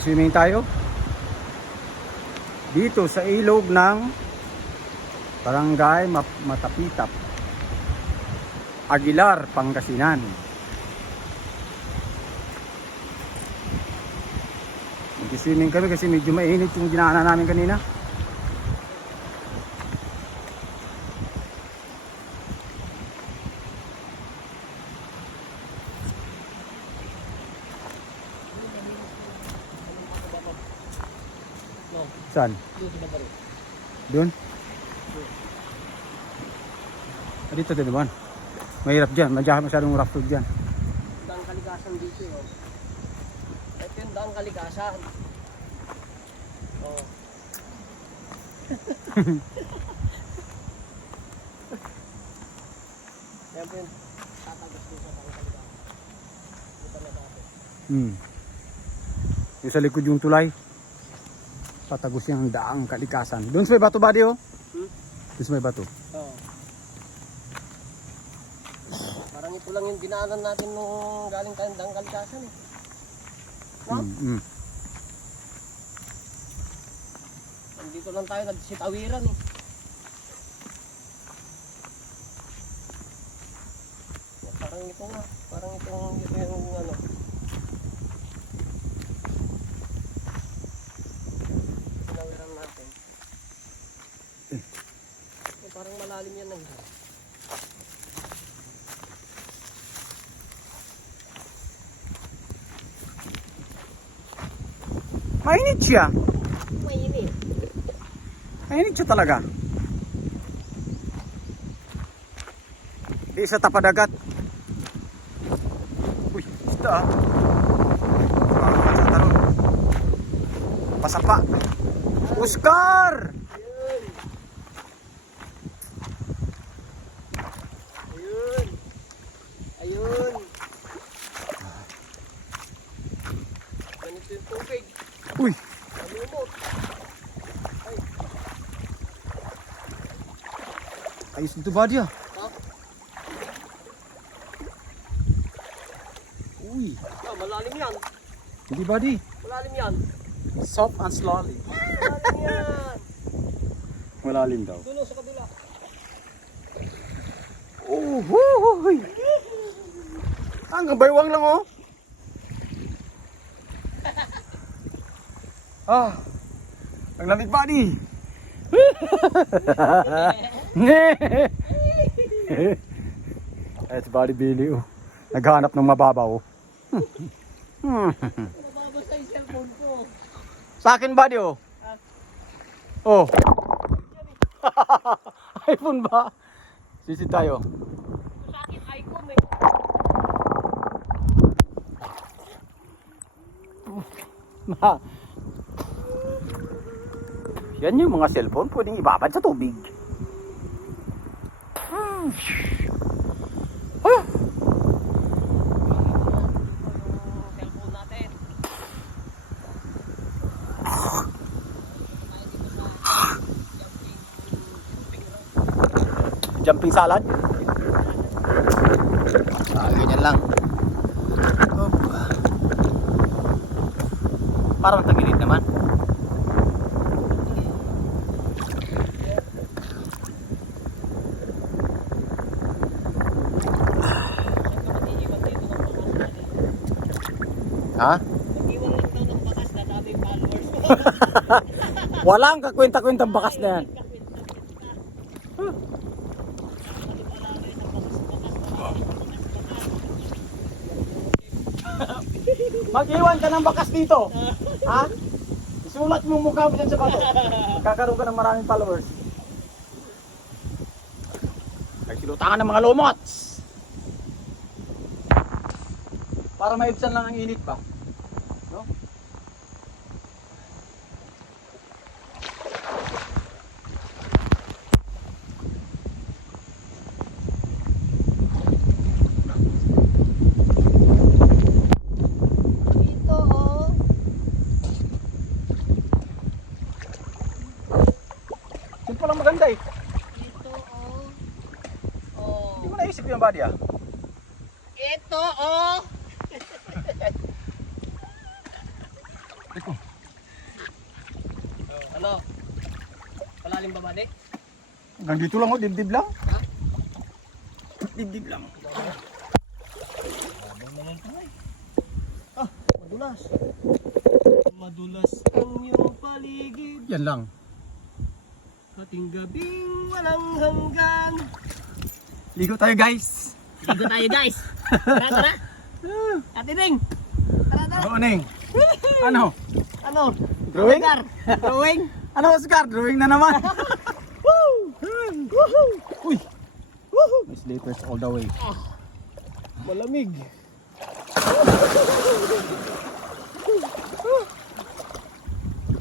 Swimming tayo dito sa ilog ng Barangay Matapitap, Aguilar, Pangasinan. Nag-swimming kami kasi medyo mainit yung dinaanan namin kanina. Saan? Doon? Dito din naman. Mahirap dyan. Masyadong rough road dyan. Daang kalikasan dito yun. Ito yung daang kalikasan. Oh. Yan po yung tatagos dito sa daang kalikasan. Dito na dati. Yung sa likod yung tulay. Patagos yung daang kalikasan. Doon sa may bato ba di oh? Doon sa may bato. Oo. Parang ito lang yung dinaanan natin nung galing tayong daang kalikasan eh. No? Nandito lang tayo nagsitawiran eh. Parang ito nga. Parang ito yung ano. Sinawiran natin. Parang malalim yan ng Mainit siya. mainit. Mainit siya talaga. Di sa tapadagat. Uy, isda ah. Pasapa. Oscar! Ayun. Ayun. Ganito yung tubig. Uy, Malumot. Ay, ayos dito ba dia? ha? Uy, Malalim yan. hindi ba di? Malalim yan. Soft and slowly. Malalim yan. Malalim daw. Dulo sa kabila. Oh, huy! Hanggang baywang lang oh. Ah, ang lamig ba di? It's Buddy Billy oh. Naghanap ng mababaw. Mababasa yung cellphone ko. Sa akin ba di oh? Oh. iPhone ba? Sisi tayo. Sa akin, icon eh. Yan yung mga cellphone pwedeng ibabad sa tubig. Cellphone natin. Jumping salad. Ganyan lang. Parang tagilid naman. Ha? Nag-iwan lang daw ng bakas na dami followers ko. Walang kakwenta-kwentang bakas na yan. Mag-iwan ka ng bakas dito. Ha? Isulat mo mukha mo dyan sa bato. Magkakaroon ka ng maraming followers. Nagsilutangan ng mga lomots. Para maibsan lang ang init ba? No? Dito oh. Yun palang maganda eh. Dito oh. Oh. Hindi mo naisip yung body ah. Ito oh. Ano? Palalim ba ba, di? Hanggang dito lang, oh, dibdib lang. Ha? Dibdib lang. Ah, madulas. Madulas ang iyong paligid. Yan lang. Ating gabing walang hanggan. Ligo tayo, guys. Ligo tayo, guys. Tara, tara. Ate Ding. Tara, tara. Oo, Neng. Ano? Ano? Drawing? Oscar, drawing. Ano, Oscar? Drawing na naman. Woo! Woohoo! Uy! Woohoo! My slippers all the way. Malamig.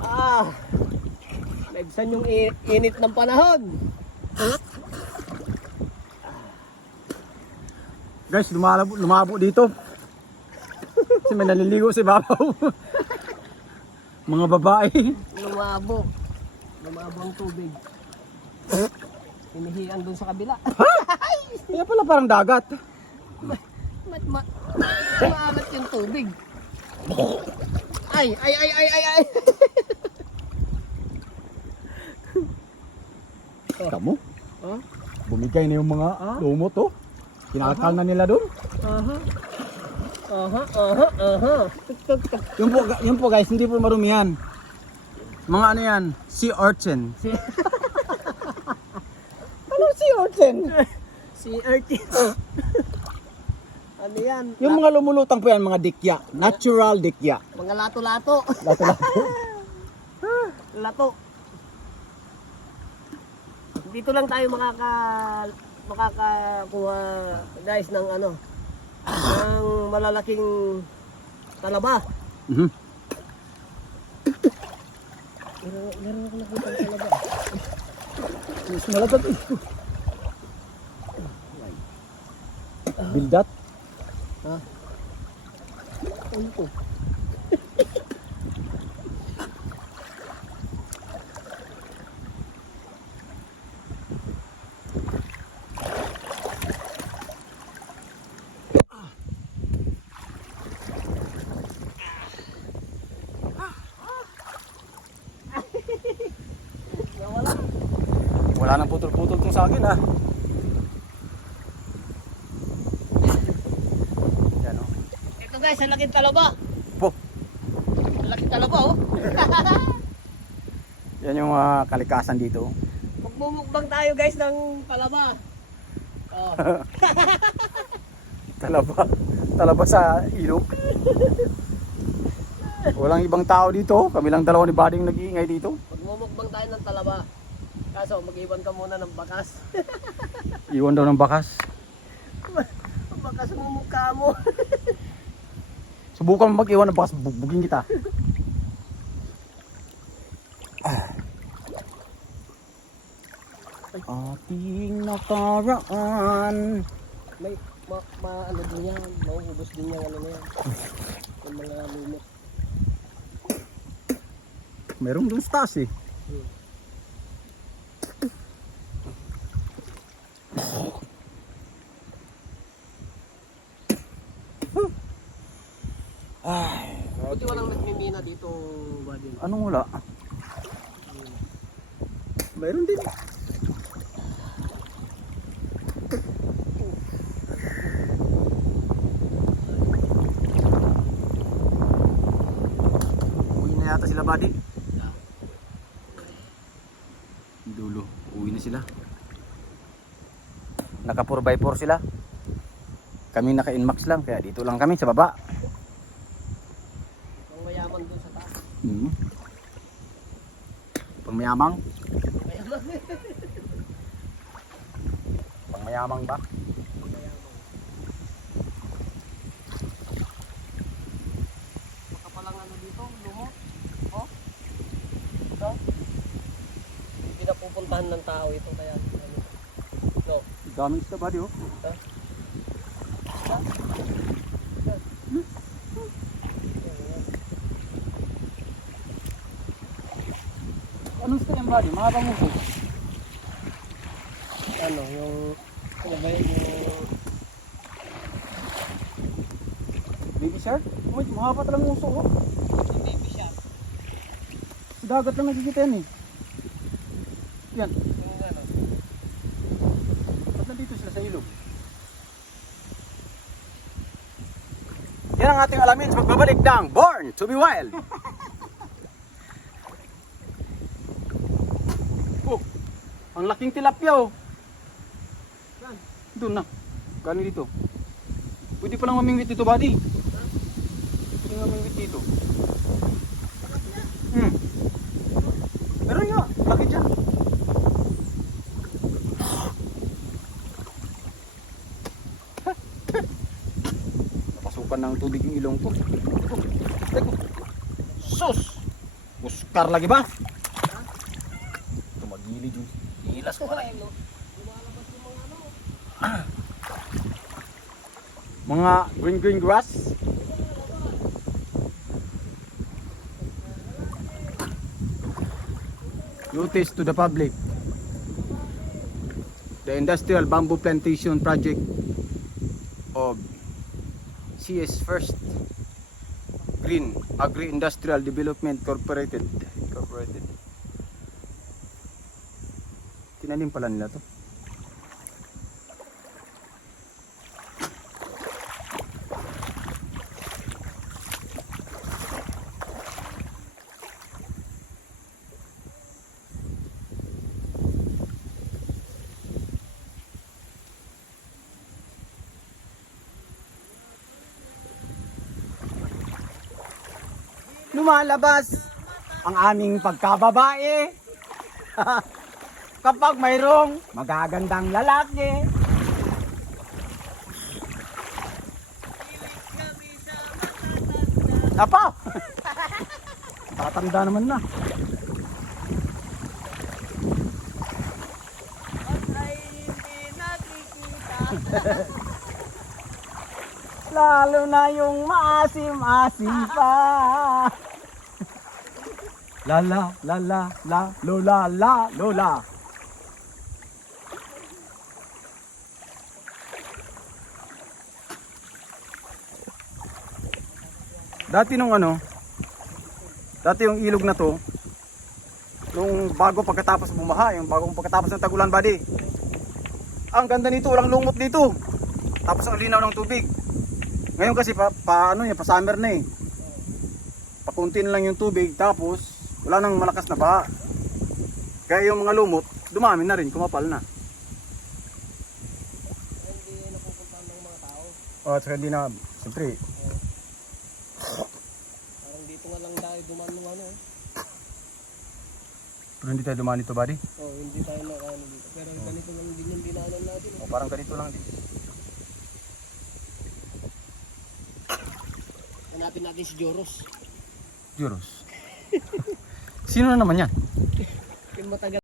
Ah. Nagsan yung init ng panahon. Guys, lumabo dito. Kasi may naliligo sa ibabaw. Mga babae. Lumabo. Lumabo ang tubig. Hinihian dun sa kabila. Kaya pala parang dagat. Maalat yung tubig. Ay, ay, ay, ay, ay, ay. Kamu? Huh? Bumigay na yung mga lumot, oh. Kinakal na nila doon. Aha. Aha, aha, aha. Tuk, tuk, tuk. Yung po guys, hindi po marumi yan. Mga ano yan? Sea urchin. Ano sea urchin? Si Ertin. Ano yan? Yung mga lumulutang po yan, mga dikya. Natural dikya. Mga lato-lato. Lato-lato. Lato. Dito lang tayo makakakuha guys ng ano ng malalaking talaba. Mhm. Meron ako nakita ng talaba. Mas malagat ito. Bildat. Ha? Ano to? Wala nang putol-putol tong sa akin, ah. Yan, oh. Ito guys, ang laking talaba. Po. Ang laking talaba oh. Yan yung kalikasan dito. Magmumukbang tayo guys ng talaba. Oh. Talaba sa ilog. Walang ibang tao dito. Kami lang dalawa ni Bading nag-iingay dito. Magmumukbang tayo ng talaba. Kaso mag-iwan ka muna ng bakas. Iwan daw ng bakas. Bakas mo mukha mo. Subukan mo mag-iwan ng bakas, bugbugin kita. Ating nakaraan. May ano din yan, mauubos din yan ano na yan. Yung mga lumot. Meron dong stas eh. Ay, Buti walang nagmimina dito, buddy. anong wala? Mayroon din. Uwi na yata sila, buddy. Dulo, uwi na sila. Naka 4x4 sila. Kami naka Inmax lang, kaya dito lang kami sa baba. Ang mayaman dun sa taas. Pangmayamang? Mayaman. Pangmayamang ba? Baka palang ano dito, lumot. Oh. Ito. Hindi na pupuntahan ng tao ito kaya ano. No. Daming isda, buddy, oh. Anong isda yan, buddy? Mga panguso. Ano, yung ano ba yun, yung Baby shark? Uy, mahaba talagang uso, oh. baby shark. Dagat lang nakikita yan eh. Yan. Yung ano. Ba't nandito sila sa ilog? Yan ang ating alamin sa pagbabalik ng Born to be Wild. Oh, ang laking tilapia oh. Saan? Doon na. Gano'n dito. Pwede palang mamingwit dito, buddy. Pwede mamingwit dito. Meron nga. Laki dyan. Napasukan ng tubig yung ilong ko. Teko. Sus! Muskar lagi ba? Tumagilid yung hilas ko. Ano? Lumalabas yung mga ano. Mga green grass. Notice to the public. The industrial bamboo plantation project of CS First Green Agri-Industrial Development Incorporated. Tinanim pala nila to. Lumalabas ang aming pagkababae kapag mayroong magagandang lalaki. Apa? Tatanda naman na. Lalo na yung maasim-asim pa. Lala, lala, la, lola, la, lola. Dati yung ilog na to, nung bago pagkatapos bumaha, yung bago pagkatapos ng tagulan, buddy. Ang ganda nito, walang lumot dito. Tapos ang linaw ng tubig. Ngayon kasi pa summer na eh. Pakunti na lang yung tubig, tapos wala nang malakas na baha. Kaya yung mga lumot, dumami na rin, kumapal na. Hindi napupuntahan ng mga tao. At saka hindi na, siyempre, Parang dito nga lang tayo dumaan ng ano. pero hindi tayo dumani dito, buddy. Oh, hindi tayo nakaano dito. Pero ganito lang din yung dinaanan natin. O, parang ganito lang din. Hanapin natin si Joros. Juros. Sino na naman yan? Yung matagal.